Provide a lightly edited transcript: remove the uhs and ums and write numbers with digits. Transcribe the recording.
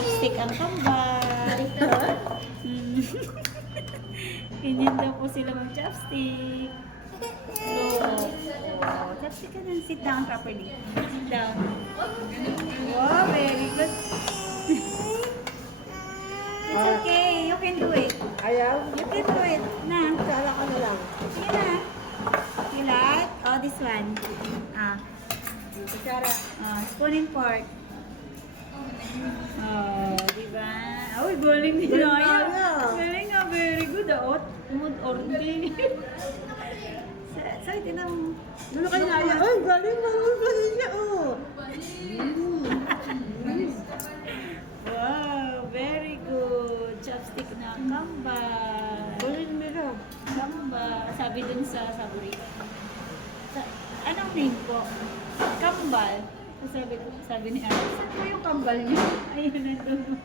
chopstick ang kambal. Ganyan daw po sila mag-chopstick. Oh, chopstick ka na. Sit down properly. Sit down. Wow, very good. It's okay. You can do it. Ayaw? You can do it. Na. Kala ka na lang. Sige na. You like? Oh, this one. Kutsara. Spoon and fork. Oh, diba? Uy, galing din Galing na. nga. Galing nga, very good. Mood order. Sorry, tinang... Ano kayo na ayaw? Ay, galing. Marunong ka din siya, oh. Wow, very good. Chopstick na kambal. Galing nila. Kambal. Sabi dun sa saburi. Anong name po? Kambal. Sabi ni Ate, saan po yung kambal niyo? Ayun, nandun.